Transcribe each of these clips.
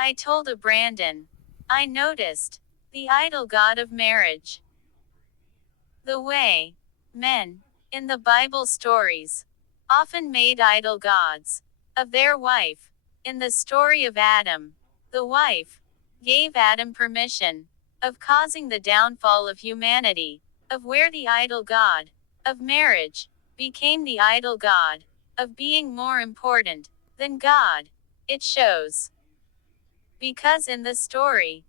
I told Abrandon. I noticed. The idol god of marriage. The way men, in the Bible stories, often made idol gods of their wife. In the story of Adam, the wife gave Adam permission of causing the downfall of humanity, of where the idol god of marriage became the idol god of being more important than God. It shows. Because in the story,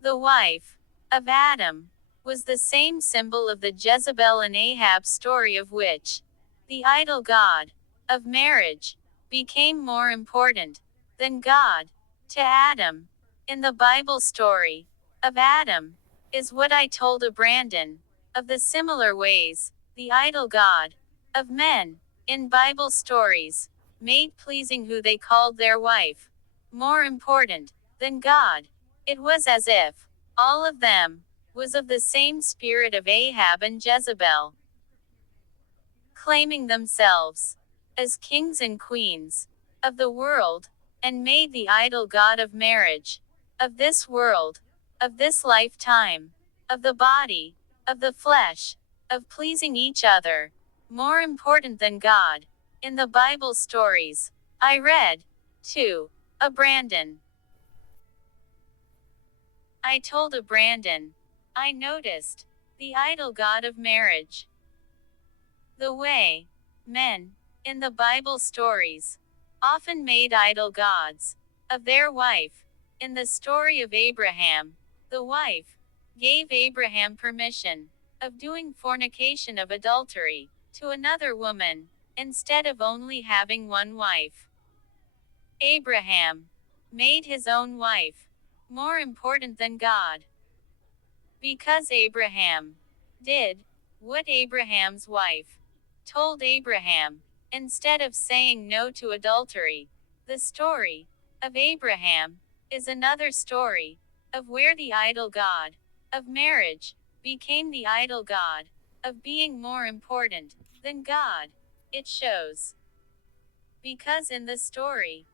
the wife of Adam was the same symbol of the Jezebel and Ahab story, of which the idol god of marriage became more important than God to Adam. In the Bible story of Adam is what I told Abrandon of the similar ways the idol god of men in Bible stories made pleasing who they called their wife more important than God. It was as if all of them was of the same spirit of Ahab and Jezebel, claiming themselves as kings and queens of the world, and made the idol god of marriage, of this world, of this lifetime, of the body, of the flesh, of pleasing each other, more important than God. In the Bible stories I read to Abrandon, I told Abrandon. I noticed the idol god of marriage. The way men in the Bible stories often made idol gods of their wife. In the story of Abraham, the wife gave Abraham permission of doing fornication of adultery to another woman, instead of only having one wife. Abraham made his own wife more important than God. Because Abraham did what Abraham's wife told Abraham, instead of saying no to adultery. The story of Abraham is another story of where the idol god of marriage became the idol god of being more important than God. It shows. Because in the story,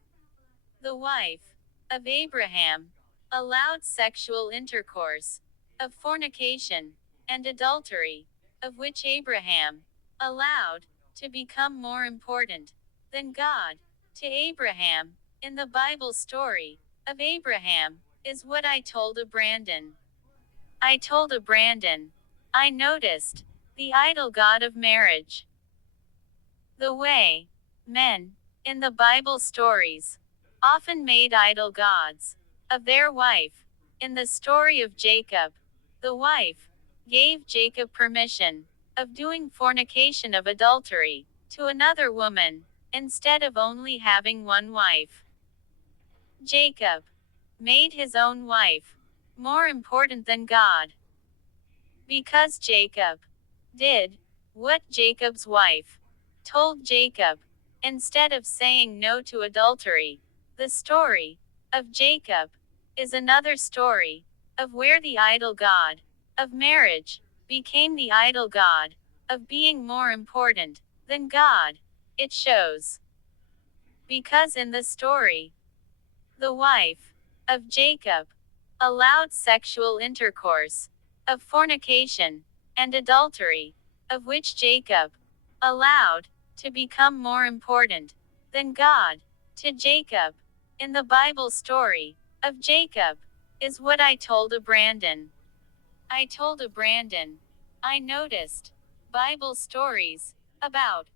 the wife of Abraham allowed sexual intercourse, of fornication and adultery, of which Abraham allowed to become more important than God to Abraham. In the Bible story of Abraham is what I told Abrandon. I told Abrandon. I noticed the idol god of marriage. The way men in the Bible stories often made idol gods of their wife. In the story of Jacob, the wife gave Jacob permission of doing fornication of adultery to another woman, instead of only having one wife. Jacob made his own wife more important than God. Because Jacob did what Jacob's wife told Jacob, instead of saying no to adultery. The story of Jacob is another story of where the idol god of marriage became the idol god of being more important than God. It shows. Because in the story, the wife of Jacob allowed sexual intercourse, of fornication and adultery, of which Jacob allowed to become more important than God to Jacob. In the Bible story of Jacob is what I told Abrandon. I told Abrandon. I noticed Bible stories about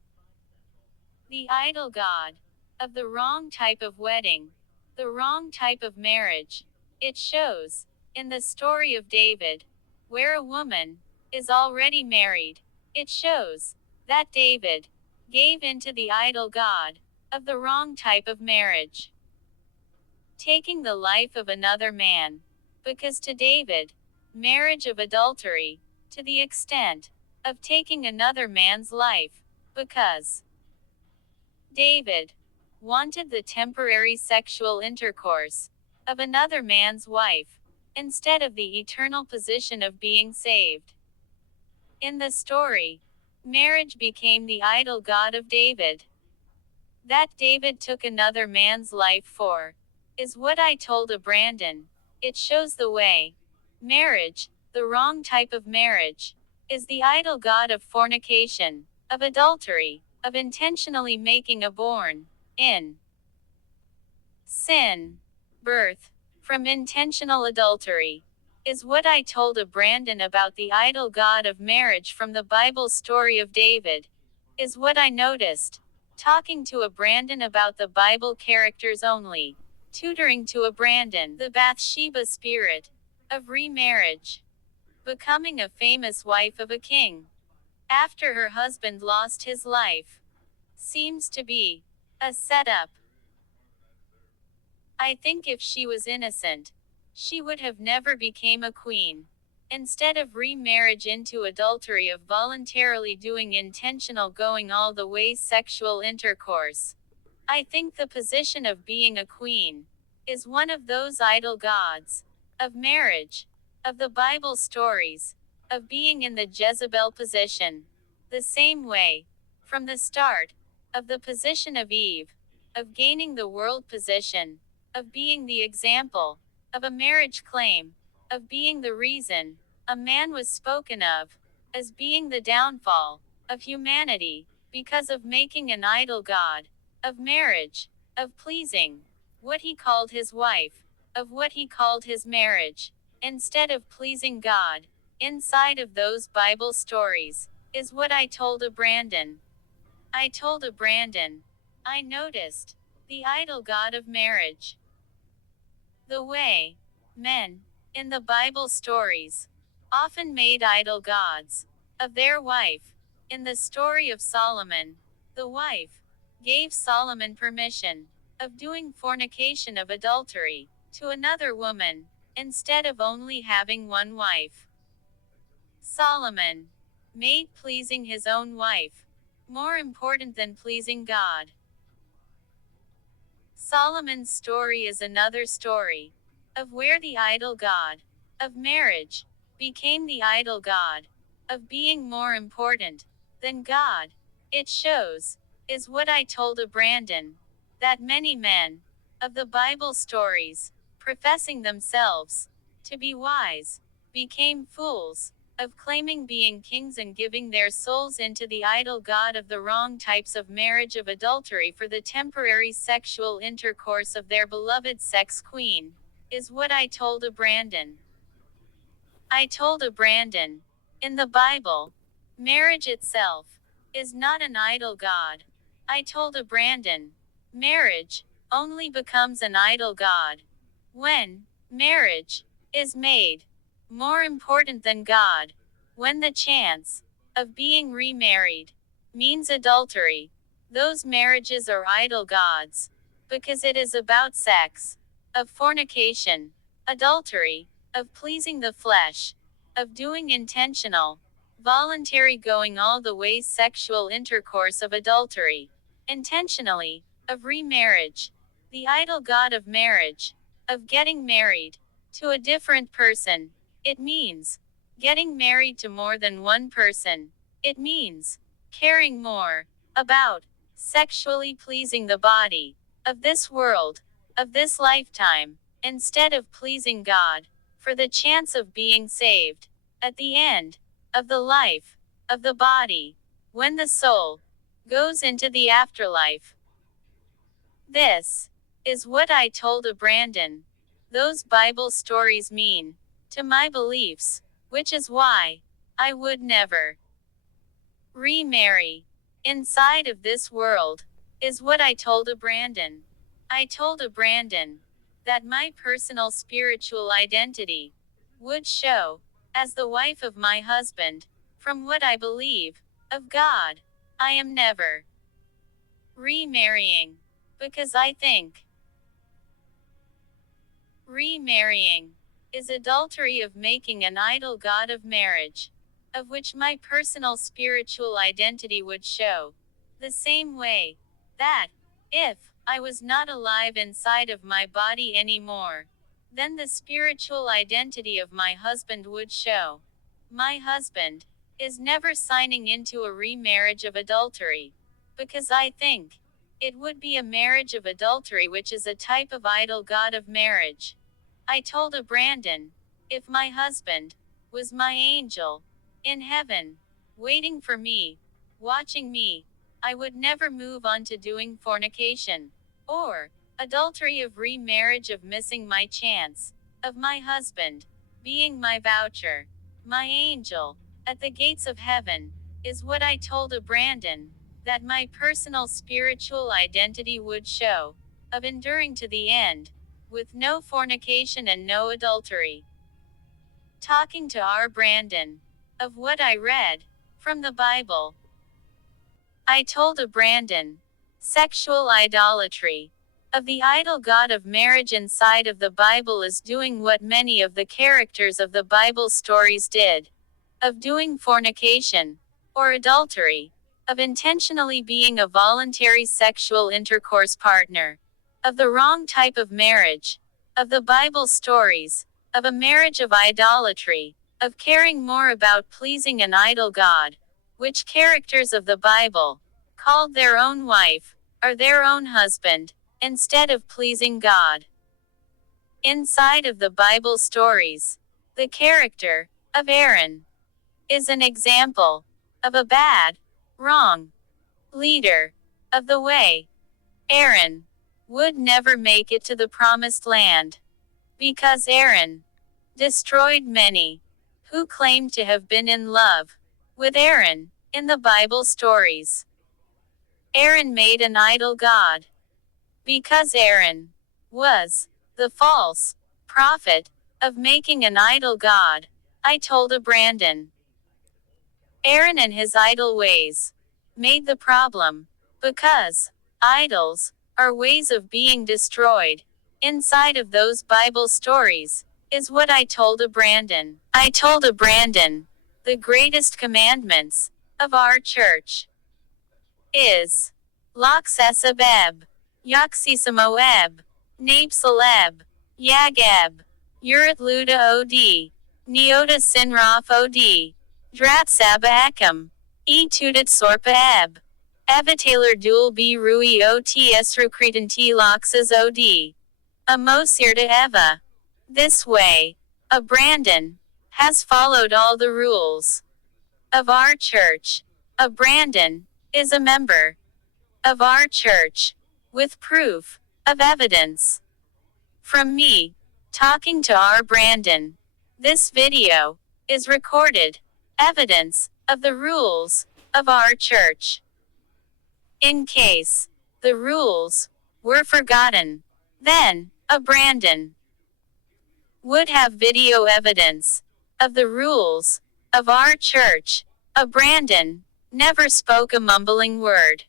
the idol god of the wrong type of wedding, the wrong type of marriage. It shows in the story of David, where a woman is already married. It shows that David gave into the idol god of the wrong type of marriage, taking the life of another man. Because to David, marriage of adultery, to the extent of taking another man's life, because David wanted the temporary sexual intercourse of another man's wife, instead of the eternal position of being saved. In the story, marriage became the idol god of David, that David took another man's life for. is what I told Abrandon. It shows the way. Marriage, the wrong type of marriage, is the idol god of fornication, of adultery, of intentionally making a born in sin birth from intentional adultery. Is what I told Abrandon about the idol god of marriage from the Bible story of David. Is what I noticed. Talking to Abrandon about the Bible characters only. Tutoring to Abrandon, the Bathsheba spirit of remarriage. Becoming a famous wife of a king. After her husband lost his life. Seems to be a setup. I think if she was innocent, she would have never became a queen. Instead of remarriage into adultery of voluntarily doing intentional going all the way sexual intercourse. I think the position of being a queen is one of those idol gods of marriage, of the Bible stories, of being in the Jezebel position. The same way, from the start, of the position of Eve, of gaining the world position, of being the example, of a marriage claim, of being the reason a man was spoken of as being the downfall of humanity because of making an idol god of marriage, of pleasing what he called his wife, of what he called his marriage, instead of pleasing God. Inside of those Bible stories is what I told Abrandon. I told Abrandon. I noticed the idol god of marriage. The way men in the Bible stories often made idol gods of their wife. In the story of Solomon, the wife gave Solomon permission of doing fornication of adultery to another woman instead of only having one wife. Solomon made pleasing his own wife more important than pleasing God. Solomon's story is another story of where the idol god of marriage became the idol god of being more important than God. It shows, is what I told Abrandon, that many men of the Bible stories, professing themselves to be wise, became fools of claiming being kings and giving their souls into the idol god of the wrong types of marriage of adultery for the temporary sexual intercourse of their beloved sex queen, is what I told Abrandon. I told Abrandon, in the Bible, marriage itself is not an idol god. I told Abrandon, marriage only becomes an idol god when marriage is made more important than God, when the chance of being remarried means adultery. Those marriages are idol gods because it is about sex, of fornication, adultery, of pleasing the flesh, of doing intentional, voluntary going all the way sexual intercourse of adultery, intentionally, of remarriage, the idol god of marriage, of getting married to a different person. It means getting married to more than one person. It means caring more about sexually pleasing the body of this world, of this lifetime, instead of pleasing God for the chance of being saved at the end of the life of the body when the soul goes into the afterlife. This is what I told Abrandon. Those Bible stories mean to my beliefs, which is why I would never remarry inside of this world, is what I told Abrandon. I told Abrandon that my personal spiritual identity would show as the wife of my husband, from what I believe of God. I am never remarrying because I think remarrying is adultery of making an idol god of marriage, of which my personal spiritual identity would show. The same way that, if I was not alive inside of my body anymore, then the spiritual identity of my husband would show. My husband is never signing into a remarriage of adultery, because I think It would be a marriage of adultery, which is a type of idol god of marriage. I told Abrandon, if my husband was my angel in heaven, waiting for me, watching me, I would never move on to doing fornication or adultery, of remarriage, of missing my chance, of my husband being my voucher, my angel at the gates of heaven, is what I told Abrandon, that my personal spiritual identity would show, of enduring to the end, with no fornication and no adultery. Talking to Arbrandon of what I read from the Bible, I told Abrandon, sexual idolatry of the idol god of marriage inside of the Bible is doing what many of the characters of the Bible stories did, of doing fornication or adultery, of intentionally being a voluntary sexual intercourse partner, of the wrong type of marriage, of the Bible stories, of a marriage of idolatry, of caring more about pleasing an idol god, which characters of the Bible called their own wife or their own husband, instead of pleasing God. Inside of the Bible stories, the character of Aaron is an example of a bad, wrong leader of the way. Aaron would never make it to the promised land because Aaron destroyed many who claimed to have been in love with Aaron in the Bible stories. Aaron made an idol god because Aaron was the false prophet of making an idol god. I told Abrandon, Aaron and his idol ways made the problem, because idols are ways of being destroyed. Inside of those Bible stories is what I told Abrandon. I told Abrandon, the greatest commandments of our church is Loxesabeb, Yoxisamoeb, Napsaleb, Yageb, Urit Luda Od, Neota Sinraf Od, Dratsaba E Tudat Sorpa Eb, Evitaler Dul B Rui Ots Recretan T Loxas Od, Amosirta Eva. This way, Abrandon has followed all the rules of our church. Abrandon is a member of our church, with proof of evidence from me talking to Arbrandon. This video is recorded evidence of the rules of our church. In case the rules were forgotten, then Abrandon would have video evidence of the rules of our church. Abrandon never spoke a mumbling word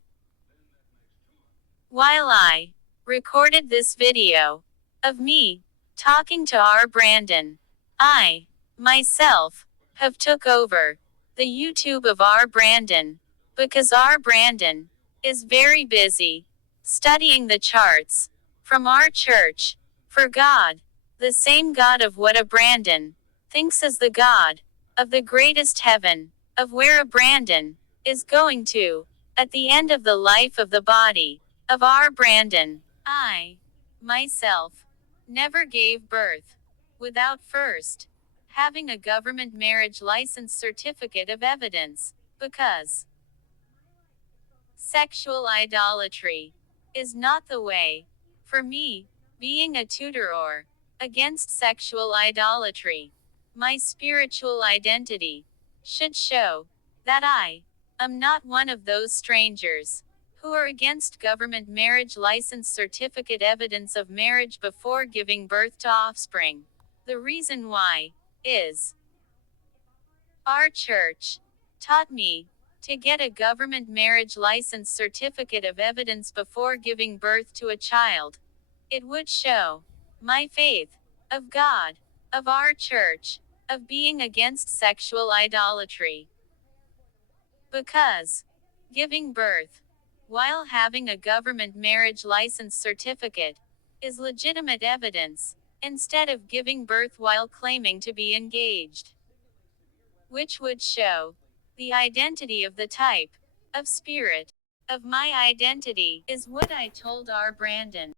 while I recorded this video of me talking to Arbrandon. I myself have took over the YouTube of Arbrandon because Arbrandon is very busy studying the charts from our church for God, the same God of what Abrandon thinks is the God of the greatest heaven, of where Abrandon is going to at the end of the life of the body of Arbrandon. I myself never gave birth without first having a government marriage license certificate of evidence, because sexual idolatry is not the way for me. Being a tutor against sexual idolatry, my spiritual identity should show that I am not one of those strangers who are against government marriage license certificate evidence of marriage before giving birth to offspring. The reason why is our church taught me to get a government marriage license certificate of evidence before giving birth to a child. It would show my faith of God, of our church, of being against sexual idolatry. Because giving birth while having a government marriage license certificate is legitimate evidence, instead of giving birth while claiming to be engaged, which would show the identity of the type of spirit of my identity, is what I told Arbrandon.